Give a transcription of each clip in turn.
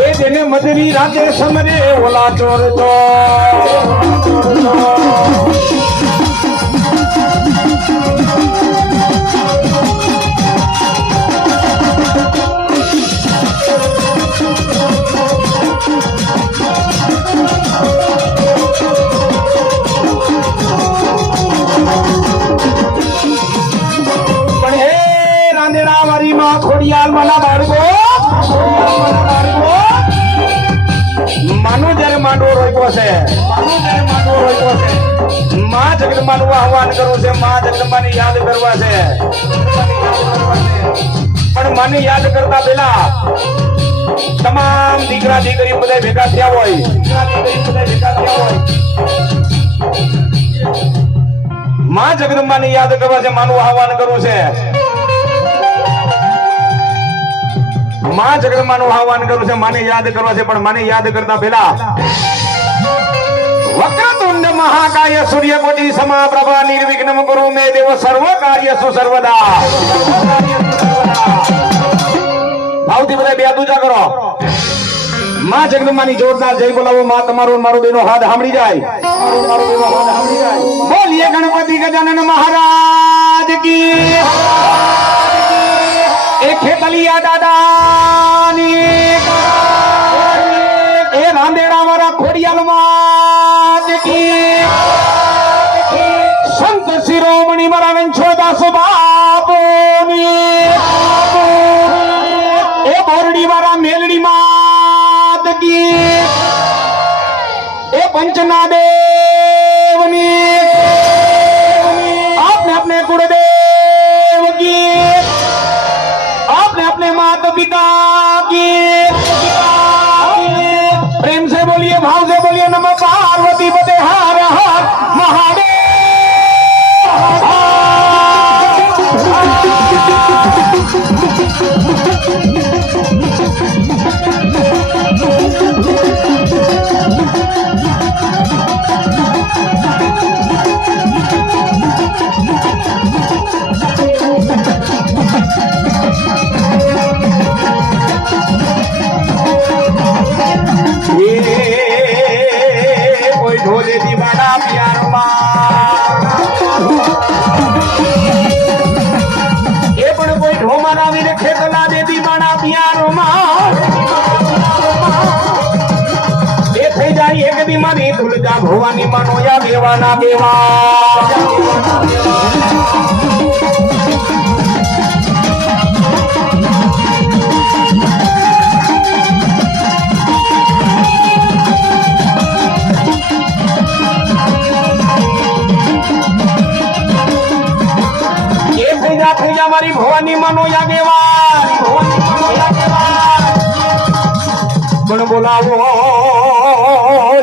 એ જેને મધરી રાતે સમરે ઓલા ચોર તો ખોડિયાલ માના બાળકો માનો જયારે માંડવો રોક્યો છે માં જગદંબાનું આહવાન કરવું છે માં જગદંબાને યાદ કરવા છે પણ મને યાદ કરતા પહેલા તમામ દીકરા દીકરી બધા ભેગા થયા હોય માં જગદંબાને યાદ કરવા છે માનું આહવાન કરવું છે માં જગદંબાનું આહવાન કરું છે માને યાદ કરવા છે પણ મને યાદ કરતા પહેલા વક્રતુંડ મહાકાય સૂર્યકોટી સમાપ્રભા નિર્વિઘ્નમ કુરુ મે દેવ સર્વ કાર્યસુ સર્વદા ભાવથી બધા બે દુજા કરો માં જગદંબાની જોરદાર જય બોલાવો માં તમારો મારો બેનો હાથ સાંભળી જાય બોલીએ ગણપતિ ગજાનન મહારાજ કી એ ખેતલિયા દાદાની એ રાંદેડા વાળા ખોડિયાલ માં સંત શિરોમણી મારા રણછોડદાસ બાપુની એ બોરડી વાળા મેલડી માત કી એ પંચના દેવની આપને अपने गुरुदेव की आपने अपने माता पिता की प्रेम से बोलिए भाव से बोलिए नमः पार्वती पते हर हर महादेव ભવાની માનો યા દેવાના દેવા થઈ જા મારી ભવાની માનો યા દેવા પણ બોલાવો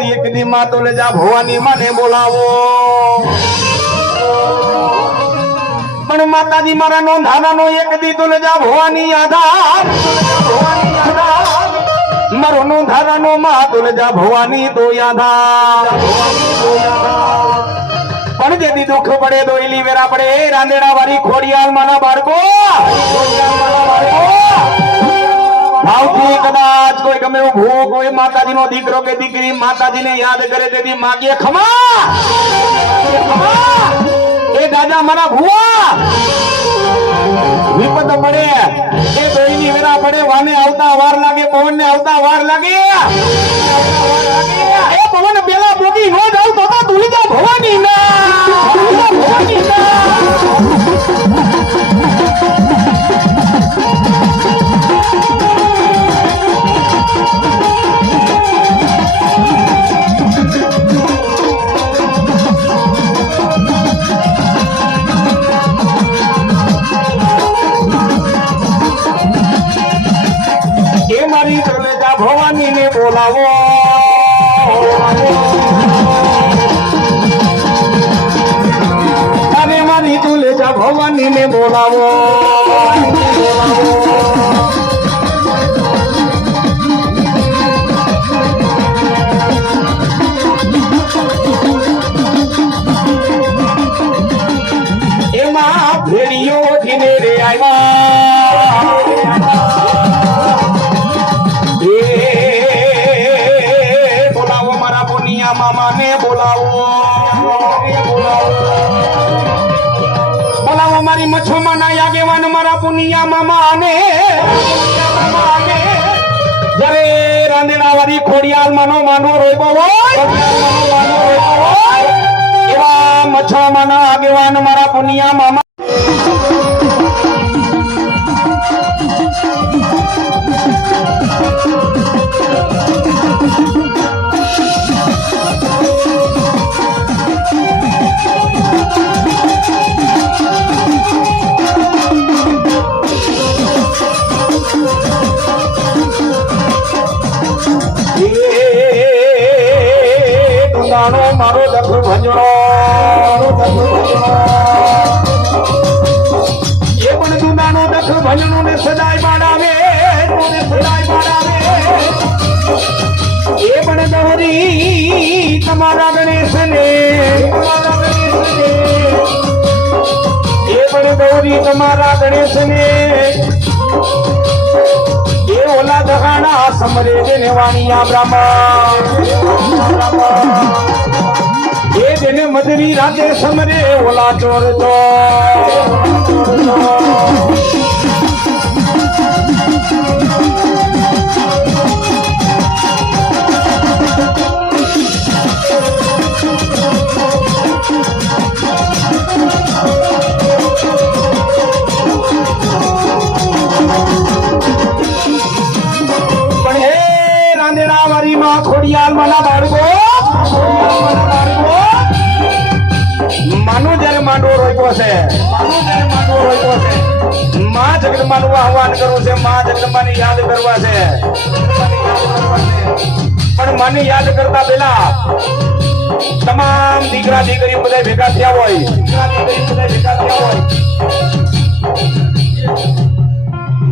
એક દી માં તો લેજા ભવાની માને બોલાવો પણ માતાજી મારા નોંધાનાનો એક દી તો લેજા ભવાની આધાર મારો નોંધાનાનો માં તો લેજા ભવાની તો આધાર પણ જેથી દુઃખ પડે દોઈલી વેરા પડે રાંદેડા વાળી ખોડિયાલ માના બાળકો ભાવથી કદાચ કોઈ ગમે એવું ભૂખ હોય માતાજીનો દીકરો કે દીકરી માતાજીને યાદ કરે તેથી માગીએ ખમા એ દાદા મારા ભુવા વિપત પડે એ દોઈની વેરા પડે વાને આવતા વાર લાગે પવનને આવતા વાર લાગે એ પવન પેલા બોગી નો જાવ તો તુલી જા ભવાની ના ભવાની ના ભવાની ને બોલાવો અરે મારી તુલેજા ભવાની ને બોલાવો એમાં ભેડીઓ ધીને રે આવ્યા પુનિયા મામાને જરે રાંદેડા વાળી ખોડિયાલ માનો માનો રોઈબો હોય એવા મચ્છા માના આગેવાન મારા પુનિયા મામા મારો દખ ભજણો એ પણ દુનાનો દખ ભજણો ને સદાય બાડાવે એ પણ દોરી તમારા ગણેશ ને એ પણ દોરી તમારા ગણેશ ને એ ઓલા દહાણા સમરે જેને વાણિયા બ્રાહ્મણ એ જેને મધરી રાતે સમરે ઓલા ચોર પણ હે રાંદેડા વારી માં ખોડિયાલ માના બાળકો માનો જયારે માંડવો રોપ્યો છે માં જગદંબાનું આહવાન કરવું છે માં જગદંબાની યાદ કરવા છે પણ મને યાદ કરતા પહેલા તમામ દીકરા દીકરી બધા ભેગા થયા હોય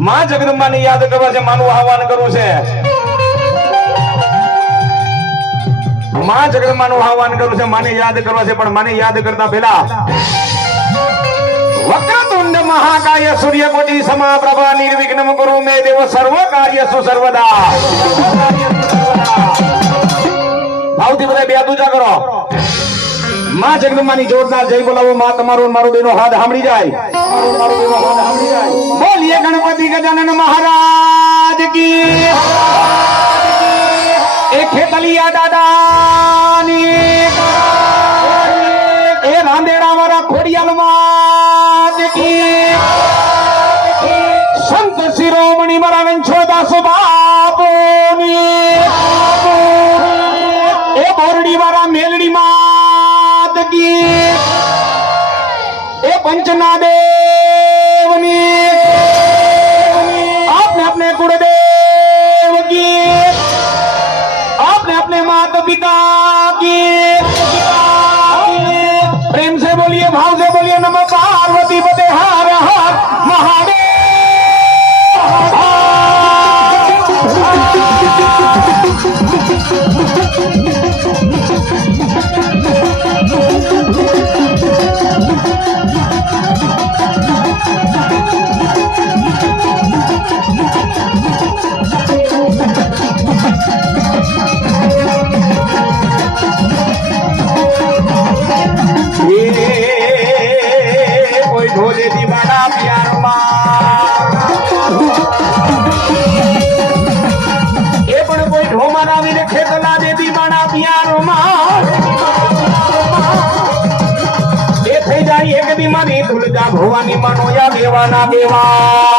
માં જગદંબાની યાદ કરવા છે માનું આહવાન કરવું છે માં જગદંબાનું આહવાન કરવું છે માને યાદ કરવા છે પણ મને યાદ કરતા પહેલા વક્રતુંડ મહાકાય સૂર્યકોટિ સમાપ્રભા નિર્વિઘ્નમ કુરુ મે દેવ સર્વ કાર્યસુ સર્વદા ભાવથી બધા બે દૂજા કરો માં જગદંબાની જોરદાર જય બોલાવો માં તમારો મારો બેનો હાથ સાંભળી જાય બોલીએ ગણપતિ ગજાનન મહારાજ કી એ ખેતલિયા દાદાની એ રાંદેડા વાળા ખોડિયાલ માત કી સંત શિરોમણી મારા વેંછોદાસ બાપુની એ બોરડી વાળા મેલડી માત કી એ પંચના દેવની આપને अपने गुरुदेव की आपने अपने माता पिता की प्रेम से बोलिए भाव से बोलिए नमः पार्वती पते हर हर महादेव कोई ढोले दी बड़ा प्यार ये पण कोई ढोमारा वीर खेतला दे दी बड़ा प्यार ये થઈ જાય એક દી મારી તુલજા ભવાની માનો યા દેવાના દેવા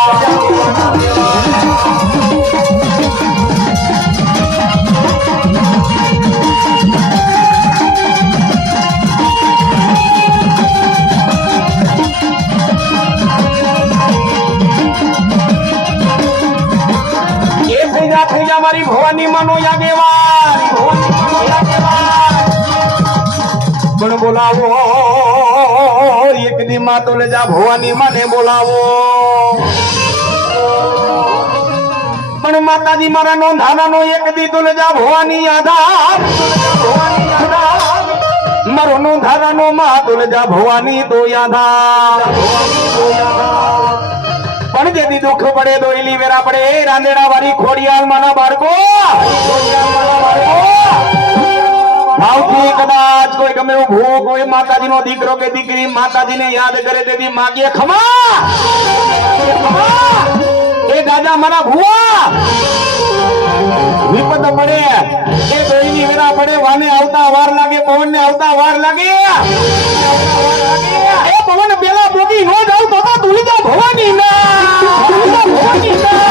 મારી ભવાની માનો પણ બોલાવો એક દી માં તો લે જા ભવાની માને બોલાવો પણ માતાજી મારા નોંધાનાનો એક દી તો લે જા ભવાની આધાર મારો નોંધાનાનો માં તો લે જા ભવાની તો આધાર પણ જેથી દુઃખ પડે દોઈલી વેરા પડે રાંદેડા વાળી ખોડિયાલ માના બાળકો ભાવથી કદાચ કોઈ ગમે એવું ભૂખ હોય માતાજીનો દીકરો કે દીકરી માતાજીને યાદ કરે તેથી માગીએ ખમા એ દાદા મારા ભુવા વિપત પડે એ દોઈની વેરા પડે વાને આવતા વાર લાગે પવનને આવતા વાર લાગે એ પવન પેલા બોગી નો જાવ તો તુલિકા ભવાની ના તુલિકા ભવાની ના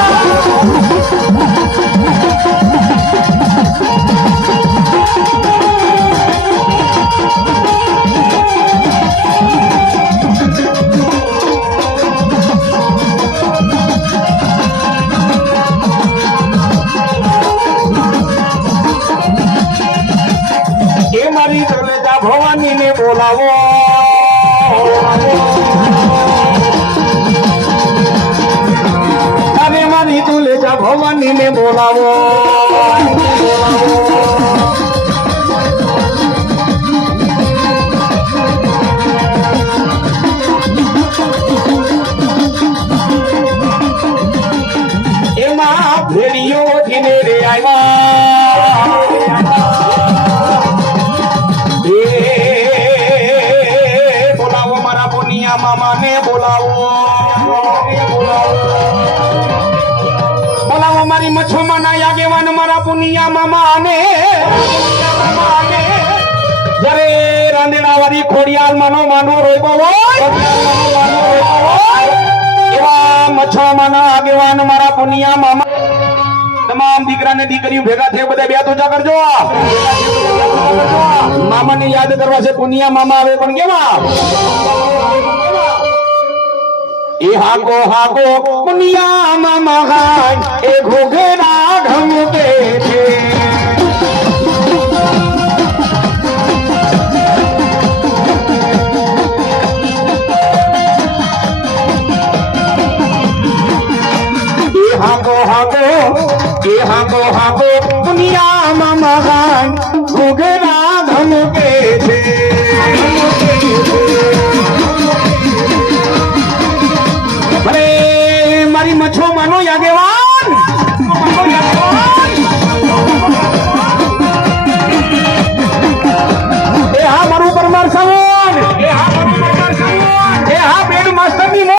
ભવાની ને બોલાવો અરે મારી તુલેજા ભવાની ને બોલાવો એમાં ભેડીઓ ધીને રે આવ્યા મામા ને બોલાવો બોલાવો મારી મચ્છોમાં ના આગેવાન મારા પુનિયા મામા ને જરે રાંદેડા વાળી ખોડિયાલ માનો માનો રોઈબો હોય એવા મચ્છોમાં ના આગેવાન મારા પુનિયા મામા તમામ દીકરા ને દીકરીઓ ભેગા થઈ બધા બે તુજા કરજો મામા ને યાદ કરવા છે પુનિયા મામા આવે પણ કેવા એ હાકો હાકો પુનિયા મામા હાય એ ઘોઘેરા ઢમકે છે એ હાકો હાકો પુનિયા મામા હાય ઘોઘે